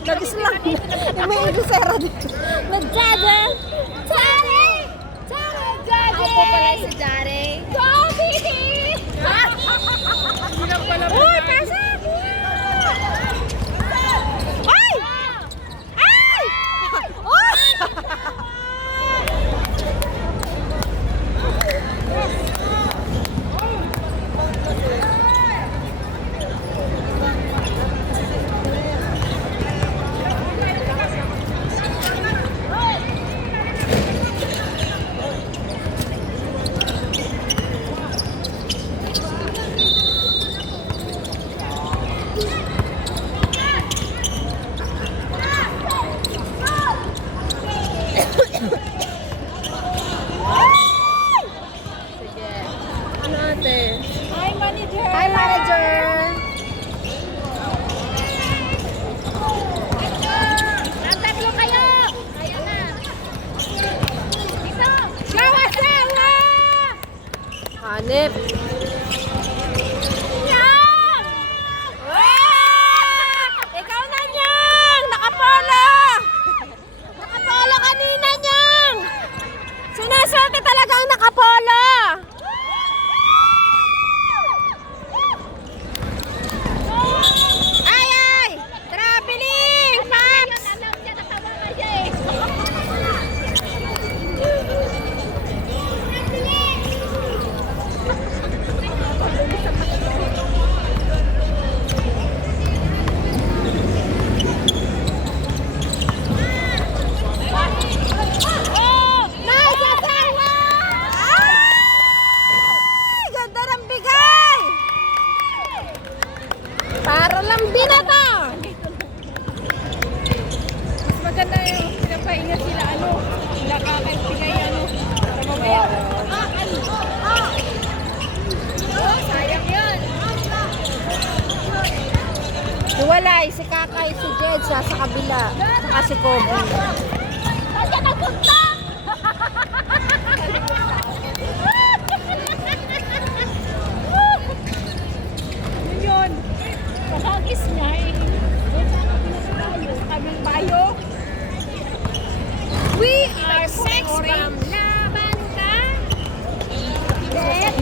Nag-islang. May indusera dito. Nag-jade. Jade! Jade! Ako po pala si Jare. Uy, pasok! Ay! Ay! Oh! Ano ate? Hi, manager. Hi, manager! Tatatlo kayo. Kaya na. Ito. Sawa-sawa. Hanip! Yan. Ikaw na niyang! Nakapolo! Nakapolo kanina niyang! Sinaswerte talagang nakapolo! Ay ay! Traveling! Paps! Alam niya, natawa ka siya eh. Nice! Asawa! Ay! Ganda ng bigay! Para lang binata! Mas maganda yung pinapahinga sila sila kakay para mamaya. Sayang yun. Hiwalay, si Kakay, si Jed sa kabila. Saka si Kobe. Nandiyan ang punta! Yun. Kahagis niya eh. Kaming bayo. We are sex bomb. Laban ka. Get.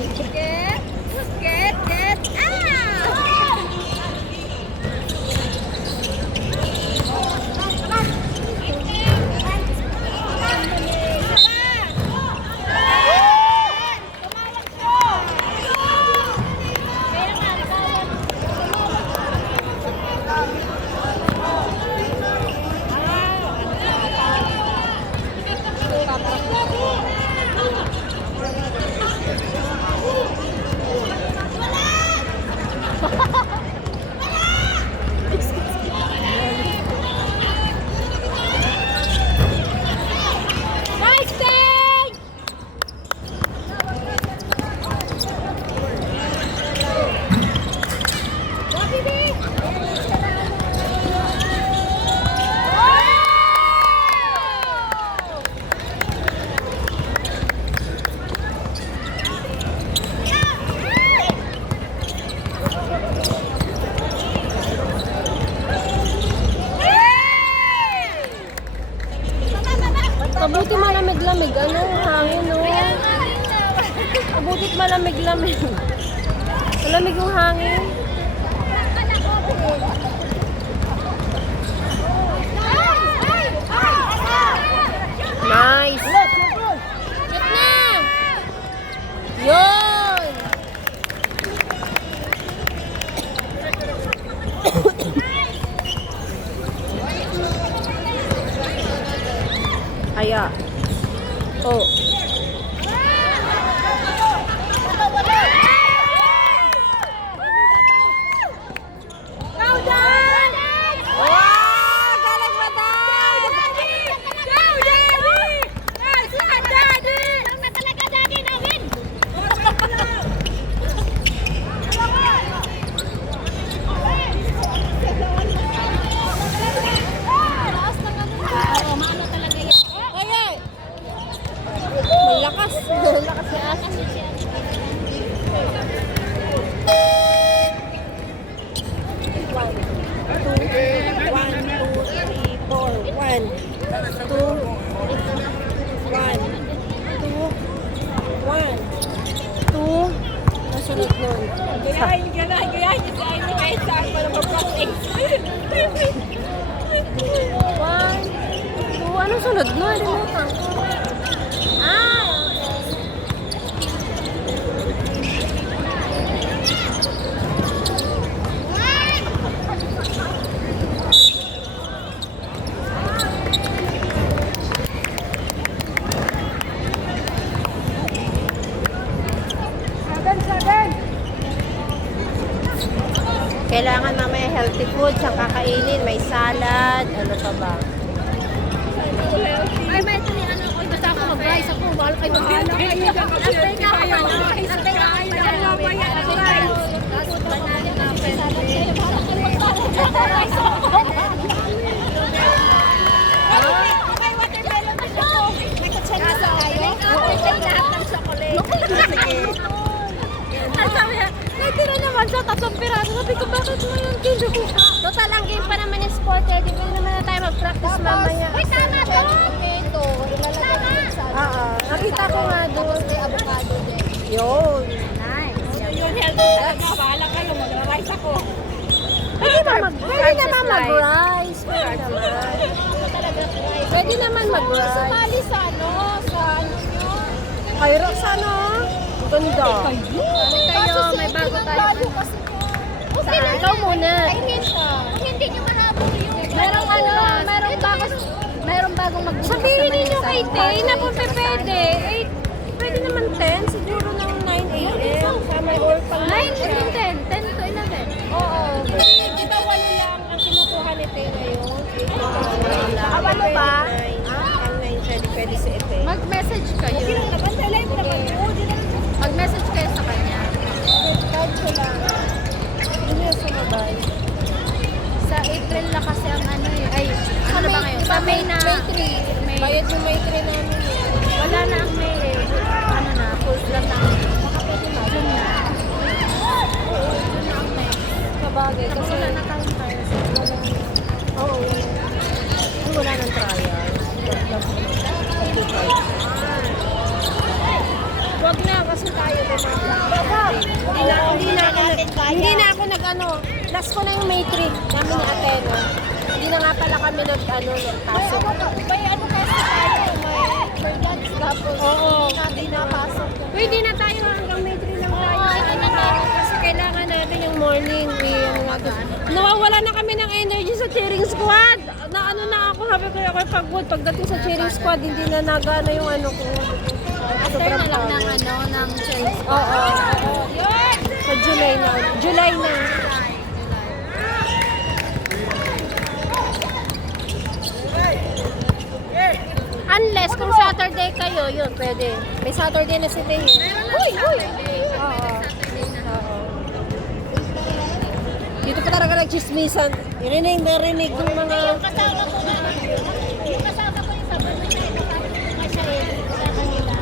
Nice thing! Go, Bibi! Mabuti malamig-lamig. Anong hangin, no? Mabutit malamig-lamig. Malamig yung hangin. Nice! Hit na! Yun! Kaya. Oh. Wow! Galing madam! 10. 2, 1. 2, 1. 2. Nasunod nun. Gayahin ka na, gayahin niyo si Amy kahit saan pa na mag-practice. 1, 2. Anong sunod nun? Limutan ko. Kailangan mamaya healthy food, siyang kakainin, may salad, ano pa ba? Ay, may ito ano ko. Basta ako mag-rice ako. Mahal kayo mag-rice. Antay ka ako mag-rice. Antay ka ako mag-rice. Tapos banana na okay, watermelon na siya po. Nagkatsanin sa tayo. Ay, lahat ng chocolate. Sige. Ang sabi niya, tira naman siya, 3 piraso. Sabi ko, bakit mo yung kilo? Total, ang game pa naman yung sport, eh. Di ba naman na tayo mag-practice mamaya? Uy, tama to! Ito, ilalagay ko sa Oo, nakita ko nga doon. may avocado din. Yun. Yung healthy talaga. Bahala kayo, mag-rice ako. Pwede naman mag-rice. Pwede naman. Pwede naman mag-rice. Sumali sa ano, sa ano nyo. Ay, Roxana. Ganda. Kayo, may bago tayo. Okay lang. Ikaw muna. Hindi nyo mahabol yung... Merong bagong mag-bukas Sabihin naman ninyo yung kay sa- Tay na kung pwede. Eh, pwede naman 10. Siguro ng 9 a.m. Sa may or pang 9 siya. 10 to 11. Oo. Di ba walo lang ang kinukuha ni Tay ngayon? Walo ba? Ang 9 pwede sa Ete. Mag-message kayo. Mag-message kayo sa kanya. Tag ko lang. Hindi niya sumabay. Sa April na kasi ang ano eh. Ay, ano ba ngayon? Sa May na. May. Bayad yung May 3 namin yun. Wala na ang May eh. Ano na, full flat na. Baka pwede na. June na. June na ang May. Sabagay. Kasi Wala na tayong tayo. Oo. Wala nang trial. Wag na kasi tayo hindi na ako nag-ano. Last ko na yung May 3 namin ni Ateno. Hindi na nga pala kami nagpasok. May ano kasi tayo. May lunch tapos. Oo. Hindi napasok. Pwede na tayo hanggang May 3 lang tayo. Kasi kailangan natin yung morning. Nawawala na kami ng energy sa cheering squad. Na ano na ako, habi ko ako pagod. Pagdating sa cheering squad, hindi na nagana yung ano ko. After na lang ng ano, ng chase. Oo. Sa July na. July na. Unless kung Saturday kayo, yun, pwede. May Saturday na si Tay. Uy! Oo. Dito pa talaga nagchismisan. Narinig ng mga... Yung kasama ko yung sabi mo na kasi sa kanila.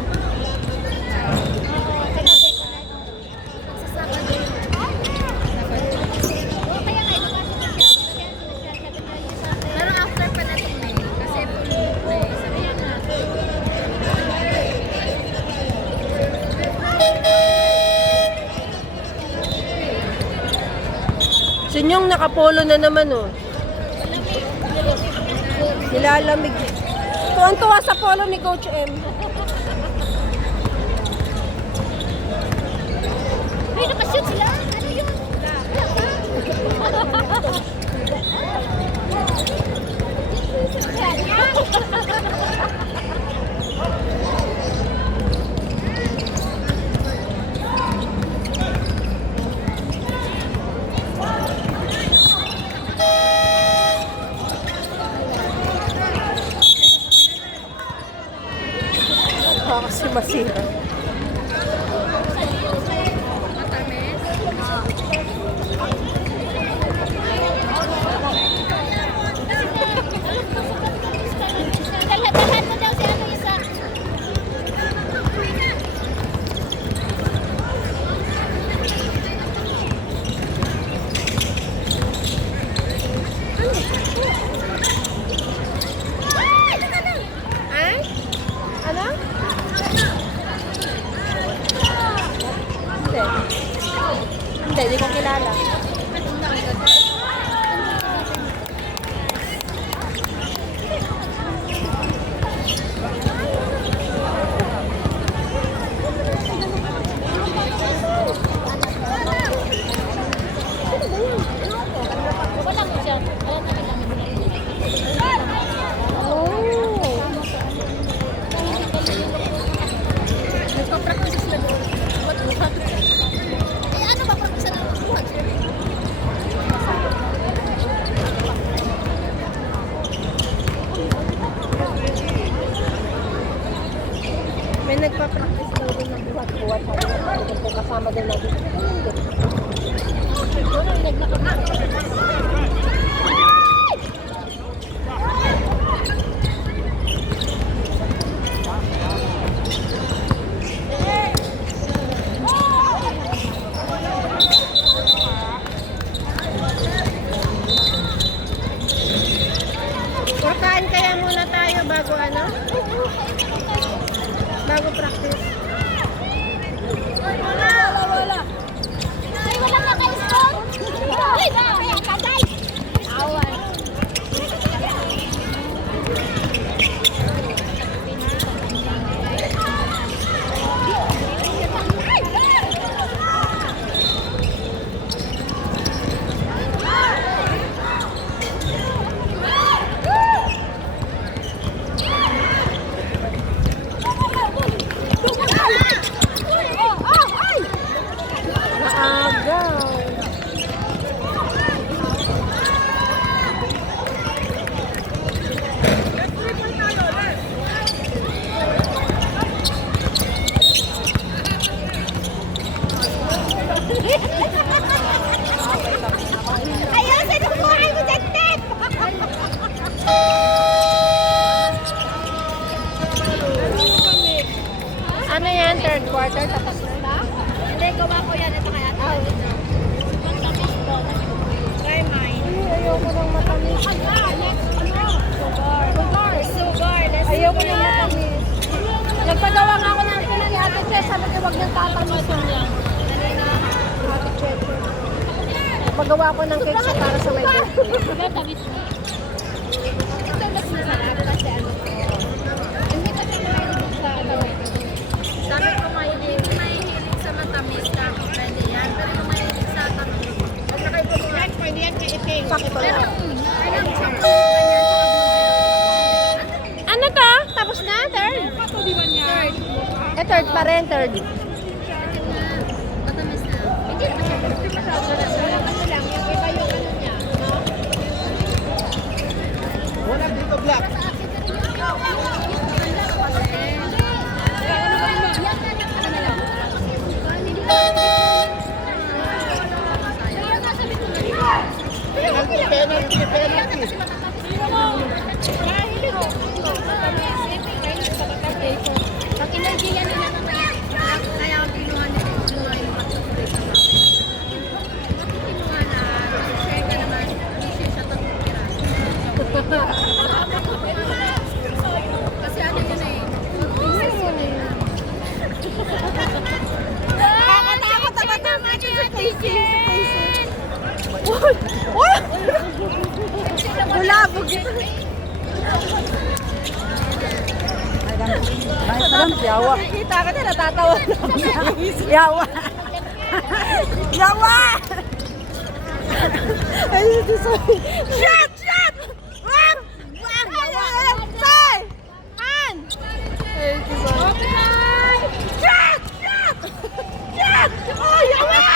Oo, tagagay ko na. Sa Sabado. Kaya nga, lumasa na siya. Pero after pa na ito May. Kasi full May. Kaya nga. Sunyong nakapolo na naman, oh. Nilalamig. Tuwan-tuwa sa polo ni Coach M. Ay, nakashoot sila. Ano yun? Kasi masira. Dalhan mo daw si ano isa. Kuwat sabi niya, pwede po kasama din natin. Hindi. Kain kaya muna tayo bago ano? Bago practice. Wala. Ay, wala na kayo score. Ay, kaya ka guys. Awan. Naagaw. Ayaw, sinubuhay mo dyan, Ted. Ano yan? Third quarter? Tapos na? Hindi, gawa ko yan. Ito kaya tawag na. Try mine. Ayoko ng matamis. Sugar. Ayoko ng matamis. Nagpagawa nga ako ng kina ni Ate Che. Sabi niya, huwag niyang tatamisan lang. Ate Che. Pagawa ko ng cake siya para sa may birthday. Ito mas masarap kasi ano ko. Hindi ko siya mahilig sa ano. Sabi ko ngayon, hindi mahilig sa matamis na pwede yan. Pero yung mahilig sa tamis. Huwag na kayo gumawa. Pwede yan kay iting. Sakto Pero, lang. ayun, sakto kanya sa Ano to? Tapos na? Third? Third. Third pa rin. Third. Matamis na. Hindi naman siya. Ano lang, yung iba yung ano niya. No? Wala dito black. Penalty. Pag energy yan nila naman, kaya ang kinuha nila yung chocolate na kinuha na, share ka naman, i-share siya 3 piraso. Kasi ano yun eh, pieces yun eh. Nakakatakot naman naman yung pieces! Bulabog ito. Yawa. Kita ka na, natatawa na. Yawa. Yawa! Ay, sorry. Shot! Shot! Wag! Wag! Say! Han! Ay, sorry. Shot! Shot! Shot! Oh, yawa!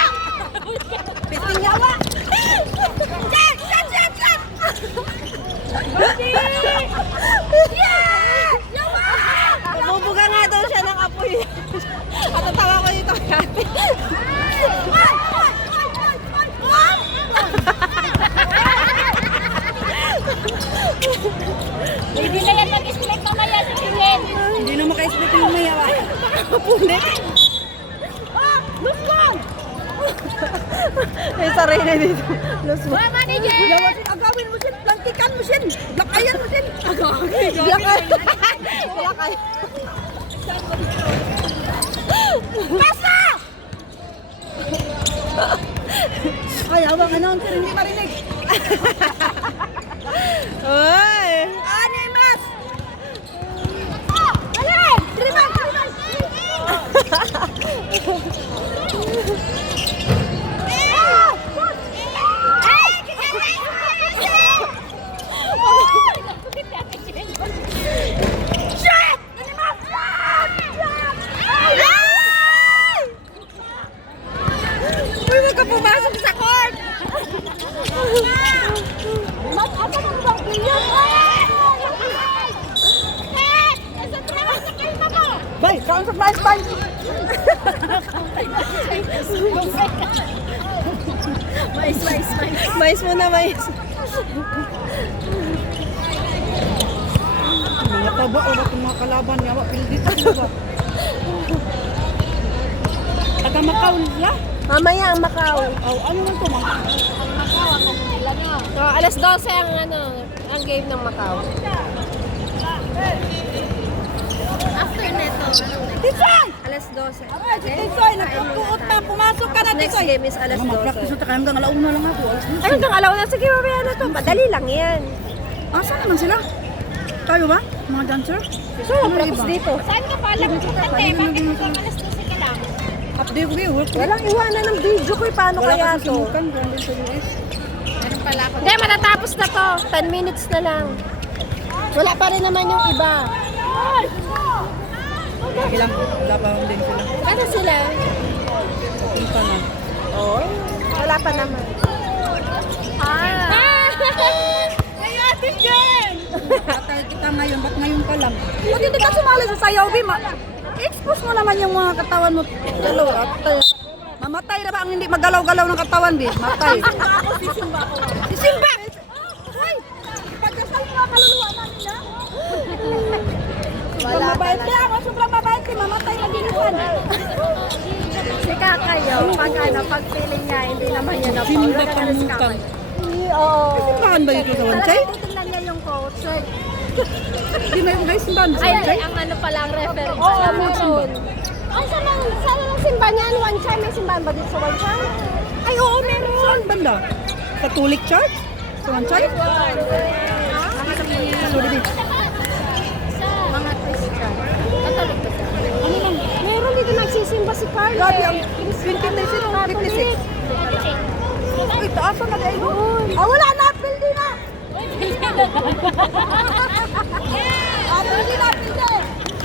Pisting yawa! Shot! Shot! Shot! Shot! Yeah! Yawa! Nabubuga nga daw siya ng apoy. At ang tawa ko dito kay ate. Hindi na yan mag-split mamaya si Pilin. Hindi na maka-split yung mayawa. Kapulit. Luswag! May saray na dito. Luswag. Mama ni Jen! Agawin mo siya. Lantikan mo siya. Lakayan mo siya. Lakayan. Lakayan. Pasa! Ay, awang announcer, hindi marinig. Oy! Animas! Alay! Triman! Shit! Uy, wag ka pumasok sa court! Mag-apa ng bang bilyon? Nasa trabaho sa kalma mo! Bay, kaon sa flash ban! Mais muna, mais. Mga taba, wala itong mga kalaban niya. Wala dito ba? Taga Macau nila. Mamaya ang Macau. Oh, ano man ito, mga? Alas 12 ang game ng Macau. After neto, Tisoy! Alas 12. Tisoy, nagpupuot na. Pumasok ka na, Next Tisoy. game is alas 12. Mag-practice na tayo hanggang alauna lang ako. Ay, hanggang alaw na. Sige, mamaya na to. Madali lang yan. Saan naman sila? Tayo ba? Mga dancer? So, practice dito. saan ka pa lang pupunta? Bakit ikaw alas 12 ka lang? Update ko yung work. Walang iwanan ng video ko. Paano Wala kaya kasi to? sumukan. Ganda sa US. Meron pala ako. Hindi, matatapos na to. 10 minutes na lang. Wala pa rin naman yung iba. Ilang labang din sila. Ano sila? Punta na. Oo. Wala pa naman. Ngayon atin dyan! Patay kita ngayon. Ba't ngayon pa lang? Ba't hindi ka sumali sa sayaw, Bima? Expose mo naman yung mga katawan mo. Galaw at mamatay na ba ang hindi magalaw-galaw ng katawan, Bi? Matay. Si Simba ako. Si Simba! Ay! Pagkasal mo kaluluwa namin na. Sobrang mabait niya. Sobrang mabait niya. Mamatay na ginuhan. Si Kakayo, pag feeling niya, hindi naman yun na Simba pamukan. Oo. Simbahan ba dito sa Wanchay? Titignan niya yung coach. Hindi na yung guys, simbahan sa Wanchay? Ang ano pala, ang referee. Oo, meron. Ay, saan ang simbahan niyan? Wanchay? May simbahan ba dito sa Wanchay? Ay, oo, meron. Saan banda? Catholic Church? Sa Wanchay? Sorry, Bi. Mga Christian. Katolik ba siya? Ano lang? Meron dito nagsisimba si Carl. Grabe, ang 26. Uy, taasan na dahil mo. Wala na, pildi na. Pildi na, pildi.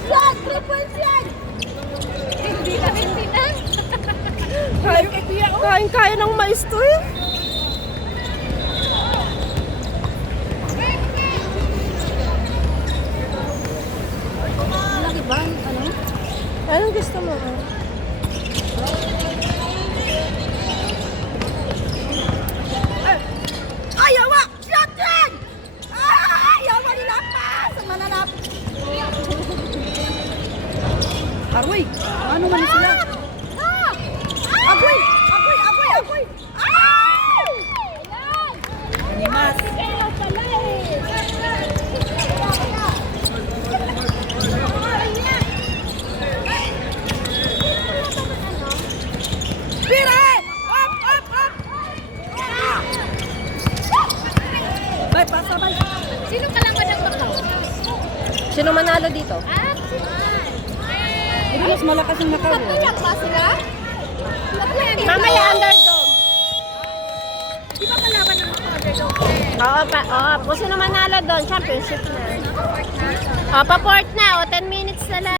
Yan, 3 points yan. Hindi na. Kain-kaya ng mais to eh. Lagi ba? Ano? Anong gusto mo? Ay, yawa! Shot yan! Ay, yawa nila pa! Sa mananap. Arway, ano man sila? Agoy! Agoy! Agoy! Agoy! Ay! Animas. Pire! Up! Up! Up! Bay, pasa, bay. Sino ka lang ba ng Macau? Sino manalo dito? Hindi mas malakas yung Macau. Iyak ba sila? Mamaya underdog. Di ba kalaban ng mga underdog? Oo, kung sino manalo doon, championship na. Pa-port na. 10 minutes na lang.